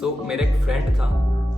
मेरा एक फ्रेंड था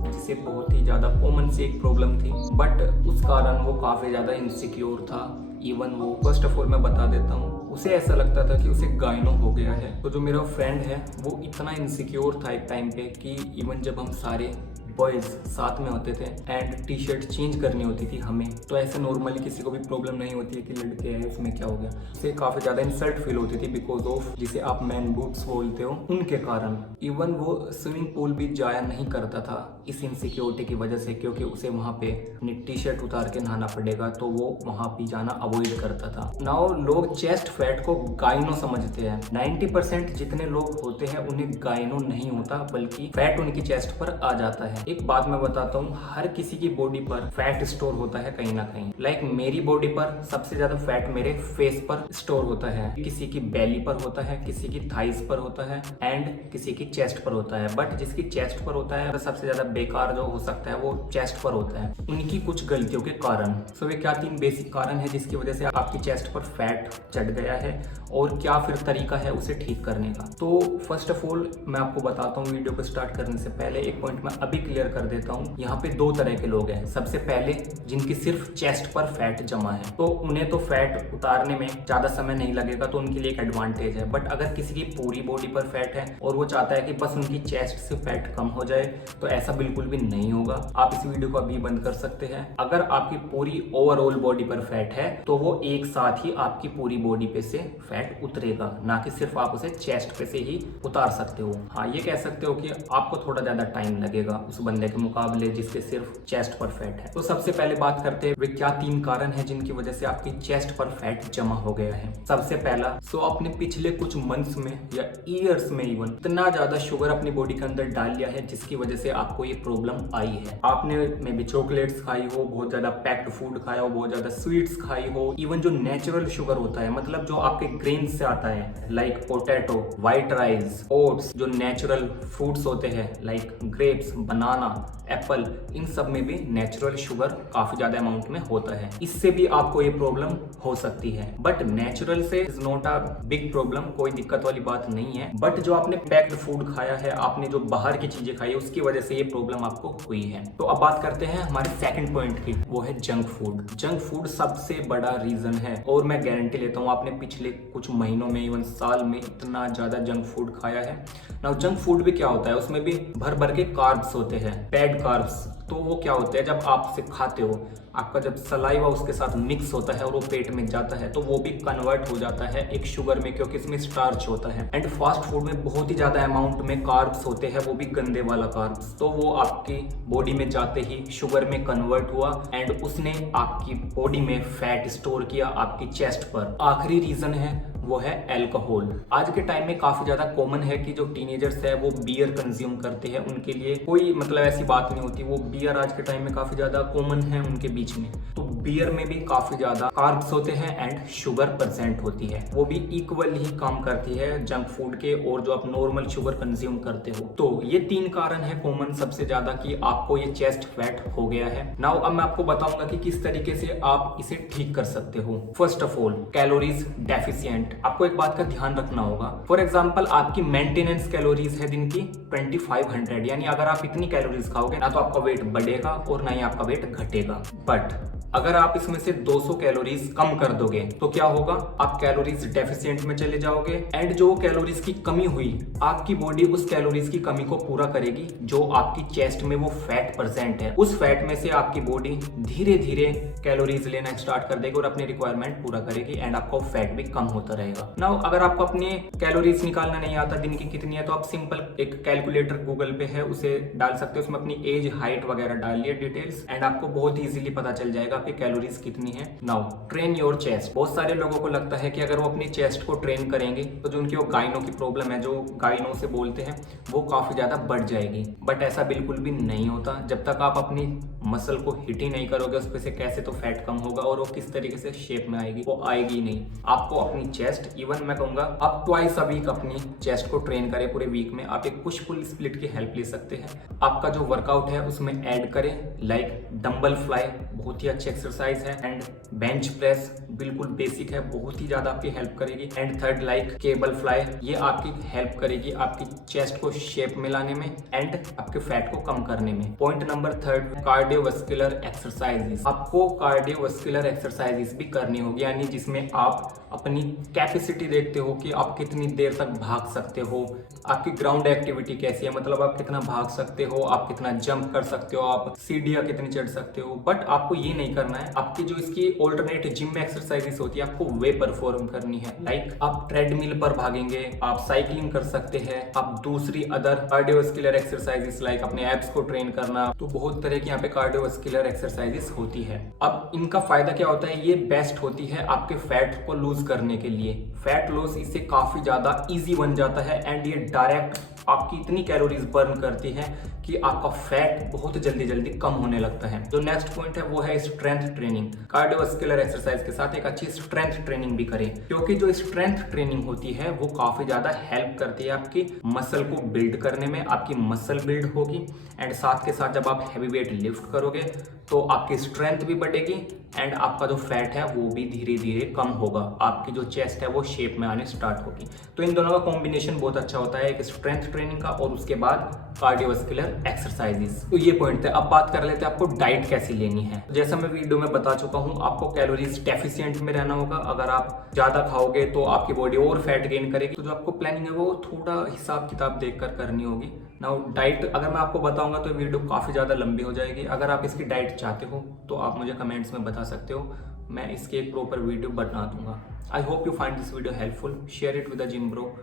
जिसे बहुत ही ज़्यादा कॉमन सी एक प्रॉब्लम थी, बट उस कारण वो काफ़ी ज़्यादा इनसिक्योर था। इवन वो फर्स्ट ऑफ ऑल मैं बता देता हूँ, उसे ऐसा लगता था कि उसे गायनो हो गया है। तो जो मेरा फ्रेंड है वो इतना इनसिक्योर था एक टाइम पे कि इवन जब हम सारे बॉयज़ साथ में होते थे एंड टी शर्ट चेंज करनी होती थी हमें, तो ऐसे नॉर्मली किसी को भी प्रॉब्लम नहीं होती है कि लड़के हैं उसमें क्या हो गया। उसे काफ़ी ज़्यादा इंसल्ट फील होती थी बिकॉज ऑफ जिसे आप मैन बूट्स बोलते हो उनके कारण। इवन वो स्विमिंग पूल भी जाया नहीं करता था इस इनसिक्योरिटी की वजह से, क्योंकि उसे वहाँ पे अपनी टी शर्ट उतार के नहाना पड़ेगा, तो वो वहाँ भी जाना अवॉइड करता था। नाउ लोग चेस्ट फैट को गाइनो समझते हैं। 90% जितने लोग होते हैं उन्हें गाइनो नहीं होता, बल्कि फैट उनकी चेस्ट पर आ जाता है। एक बात मैं बताता हूँ, हर किसी की बॉडी पर फैट स्टोर होता है कहीं ना कहीं। लाइक मेरी बॉडी पर सबसे ज्यादा फैट मेरे फेस पर स्टोर होता है, किसी की बेली पर होता है, किसी की थाइस पर होता है एंड किसी की चेस्ट पर होता है। बट जिसकी चेस्ट पर होता है सबसे ज्यादा बेकार जो हो सकता है वो चेस्ट पर होता है, उनकी कुछ गलतियों के कारण। सो वे क्या 3 बेसिक कारण है जिसकी वजह से आपकी चेस्ट पर फैट चढ़ गया है, और क्या फिर तरीका है उसे ठीक करने का। तो फर्स्ट ऑफ ऑल मैं आपको बताता हूँ, वीडियो को स्टार्ट करने से पहले एक पॉइंट मैं अभी क्लियर कर देता हूँ। यहाँ पे 2 तरह के लोग हैं। सबसे पहले जिनकी सिर्फ चेस्ट पर फैट जमा है, तो उन्हें तो फैट उतारने में ज्यादा समय नहीं लगेगा, तो उनके लिए एक एडवांटेज है। बट अगर किसी की पूरी बॉडी पर फैट है और वो चाहता है कि बस उनकी चेस्ट से फैट कम हो जाए, तो ऐसा बिल्कुल भी नहीं होगा। आप इस वीडियो को अभी बंद कर सकते हैं। अगर आपकी पूरी ओवरऑल बॉडी पर फैट है तो वो एक साथ ही आपकी पूरी बॉडी पे से फैट उतरेगा, ना कि सिर्फ आप उसे चेस्ट पे से ही उतार सकते हो। हाँ, ये कह सकते हो कि आपको थोड़ा ज्यादा टाइम लगेगा उस बंदे के मुकाबले जिसके सिर्फ चेस्ट पर फैट है। तो सबसे पहले बात करते हैं वे क्या 3 कारण है जिनकी वजह से आपकी चेस्ट पर फैट जमा हो गया है। सबसे पहला, आपने पिछले कुछ मंथ्स में या ईयर्स में इवन इतना ज्यादा शुगर अपनी बॉडी के अंदर डाल लिया है जिसकी वजह से आपको ये प्रॉब्लम आई है। आपने मे बी चॉकलेट्स खाई हो, बहुत ज्यादा पैक्ड फूड खाया हो, बहुत ज्यादा स्वीट्स खाई हो। इवन जो नेचुरल शुगर होता है, मतलब जो आपके ग्रेन से आता है, like potato, white rice, oats, जो नेचुरल फ्रूट्स होते हैं लाइक ग्रेप्स, बनाना, एप्पल, इन सब में भी नेचुरल शुगर काफी ज्यादा अमाउंट में होता है। इससे भी आपको ये प्रॉब्लम हो सकती है। बट नेचुरल से is not a big problem, कोई दिक्कत वाली बात नहीं है। बट जो आपने पैक्ड फूड खाया है, आपने जो बाहर की चीजें खाई है, उसकी वजह से ये प्रॉब्लम आपको हुई है। तो अब बात करते हैं हमारे सेकंड पॉइंट की, वो है जंक फूड। जंक फूड सबसे बड़ा रीजन है, और मैं गारंटी लेता हूँ आपने पिछले कुछ महीनों में, इवन साल में इतना ज्यादा जंक फूड खाया है ना। जंक फूड भी क्या होता है, उसमें भी भर भर के कार्ब्स होते हैं, बैड कार्ब्स। तो वो क्या होते हैं, जब आप उसे खाते हो, आपका जब सलाइवा उसके साथ मिक्स होता है और वो पेट में जाता है, तो वो भी कन्वर्ट हो जाता है एक शुगर में, क्योंकि इसमें स्टार्च होता है। एंड फास्ट फूड में बहुत ही ज्यादा अमाउंट में कार्ब्स होते हैं, वो भी गंदे वाला कार्ब्स। तो वो आपकी बॉडी में जाते ही शुगर में कन्वर्ट हुआ एंड उसने आपकी बॉडी में फैट स्टोर किया आपकी चेस्ट पर। आखिरी रीजन है वो है अल्कोहल। आज के टाइम में काफी ज्यादा कॉमन है कि जो टीनेजर्स है वो बियर कंज्यूम करते हैं, उनके लिए कोई मतलब ऐसी बात नहीं होती। वो बियर आज के टाइम में काफी ज्यादा कॉमन है उनके बीच में। तो बियर में भी काफी ज्यादा कार्ब्स होते हैं एंड शुगर परसेंट होती है, वो भी इक्वल ही काम करती है जंक फूड के और जो आप नॉर्मल शुगर कंज्यूम करते हो। तो ये 3 कारण है कॉमन सबसे ज्यादा कि आपको ये चेस्ट फैट हो गया है। नाउ अब मैं आपको बताऊंगा कि किस तरीके से आप इसे ठीक कर सकते हो। First of all, calories deficient. आपको एक बात का ध्यान रखना होगा। फॉर एग्जांपल, आपकी मेंटेनेंस कैलोरीज है दिन की 2500, यानी अगर आप इतनी कैलोरीज खाओगे ना तो आपका वेट बढ़ेगा और ना ही आपका वेट घटेगा। बट अगर आप इसमें से 200 कैलोरीज कम कर दोगे तो क्या होगा, आप कैलोरीज डेफिशिएंट में चले जाओगे एंड जो कैलोरीज की कमी हुई, आपकी बॉडी उस कैलोरीज की कमी को पूरा करेगी जो आपकी चेस्ट में वो फैट प्रेजेंट है। उस फैट में से आपकी बॉडी धीरे धीरे कैलोरीज लेना स्टार्ट कर देगी और अपनी रिक्वायरमेंट पूरा करेगी एंड आपका फैट भी कम होता रहेगा। नाउ अगर आपको अपने कैलोरीज निकालना नहीं आता दिन की कितनी है, तो आप सिंपल एक कैलकुलेटर गूगल पे है उसे डाल सकते हो, उसमें अपनी एज, हाइट वगैरह डालिए डिटेल्स एंड आपको बहुत इजीली पता चल जाएगा आपकी कैलोरीज कितनी है। Now train your chest. बहुत सारे लोगों को लगता है कि अगर वो अपनी चेस्ट को ट्रेन करेंगे तो जो उनकी वो गाइनो की प्रॉब्लम है, जो गाइनो से बोलते हैं, वो काफी ज्यादा बढ़ जाएगी। बट ऐसा बिल्कुल भी नहीं होता। जब तक आप अपनी मसल को हिट ही नहीं करोगे, उस पे से कैसे तो फैट कम होगा और वो किस तरीके से शेप में आएगी, वो आएगी नहीं। आपको अपनी चेस्ट, इवन मैं कहूंगा आप ट्वाइस अ वीक अपनी चेस्ट को ट्रेन करें। पूरे वीक में आप एक पुश पुल स्प्लिट की हेल्प ले सकते हैं। आपका जो वर्कआउट है उसमें ऐड करें लाइक डंबल फ्लाई, बहुत ही अच्छी एक्सरसाइज है। एंड बेंच प्रेस बिल्कुल बेसिक है, बहुत ही ज्यादा आपकी हेल्प करेगी। And third like cable fly, ये आपकी हेल्प करेगी आपकी चेस्ट को शेप में लाने में एंड आपके फैट को कम करने में। Point number third, cardiovascular exercises. आपको कार्डियोवास्कुलर एक्सरसाइजेस भी करनी होगी, यानी जिसमें आप अपनी कैपेसिटी देखते हो कि आप कितनी देर तक भाग सकते हो, आपकी ग्राउंड एक्टिविटी कैसी है, मतलब आप कितना भाग सकते हो, आप कितना जंप कर सकते हो, आप सीढ़ियां कितनी चढ़ सकते हो। बट आपको ये नहीं करना है, आपकी जो इसकी ऑल्टरनेट जिम में एक्सरसाइजेस होती है आपको वे परफॉर्म करनी है। लाइक आप ट्रेडमिल पर भागेंगे, आप साइकिलिंग कर सकते हैं, आप दूसरी अदर कार्डियोवास्कुलर एक्सरसाइजेस लाइक अपने एब्स को ट्रेन करना, तो बहुत तरह की यहाँ पे कार्डियोवास्कुलर एक्सरसाइजेस होती है। अब इनका फायदा क्या होता है, ये बेस्ट होती है आपके फैट को लूज करने के लिए। फैट लॉस इससे काफी ज्यादा इजी बन जाता है एंड ये डायरेक्ट आपकी इतनी कैलोरीज बर्न करती है कि आपका फैट बहुत जल्दी जल्दी कम होने लगता है। जो नेक्स्ट पॉइंट है वो है स्ट्रेंथ ट्रेनिंग। कार्डियोवास्कुलर एक्सरसाइज के साथ एक अच्छी स्ट्रेंथ ट्रेनिंग भी करें, क्योंकि जो स्ट्रेंथ ट्रेनिंग होती है वो काफी ज्यादा हेल्प करती है आपकी मसल को बिल्ड करने में, आपकी मसल बिल्ड होगी। एंड साथ के साथ जब आप हैवी वेट लिफ्ट करोगे तो आपकी स्ट्रेंथ भी बढ़ेगी एंड आपका जो फैट है वो भी धीरे धीरे कम होगा, आपकी जो चेस्ट है वो शेप में आने स्टार्ट होगी। तो इन दोनों का कॉम्बिनेशन बहुत अच्छा होता है, एक स्ट्रेंथ ट्रेनिंग का और उसके बाद कार्डियोवास्कुलर एक्सरसाइजेस। तो ये पॉइंट थे। अब बात कर लेते हैं आपको डाइट कैसी लेनी है। जैसा मैं वीडियो में बता चुका हूँ, आपको कैलोरीज डेफिशिएंट में रहना होगा। अगर आप ज्यादा खाओगे तो आपकी बॉडी और फैट गेन करेगी, तो जो आपको प्लानिंग है वो थोड़ा हिसाब किताब देखकर करनी होगी। नाउ डाइट अगर मैं आपको बताऊंगा तो वीडियो काफ़ी ज़्यादा लंबी हो जाएगी। अगर आप इसकी डाइट चाहते हो तो आप मुझे कमेंट्स में बता सकते हो, मैं इसकी एक प्रॉपर वीडियो बना दूंगा। I hope you find this video helpful, share it with the gym bro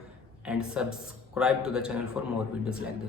and subscribe to the channel for more videos like this.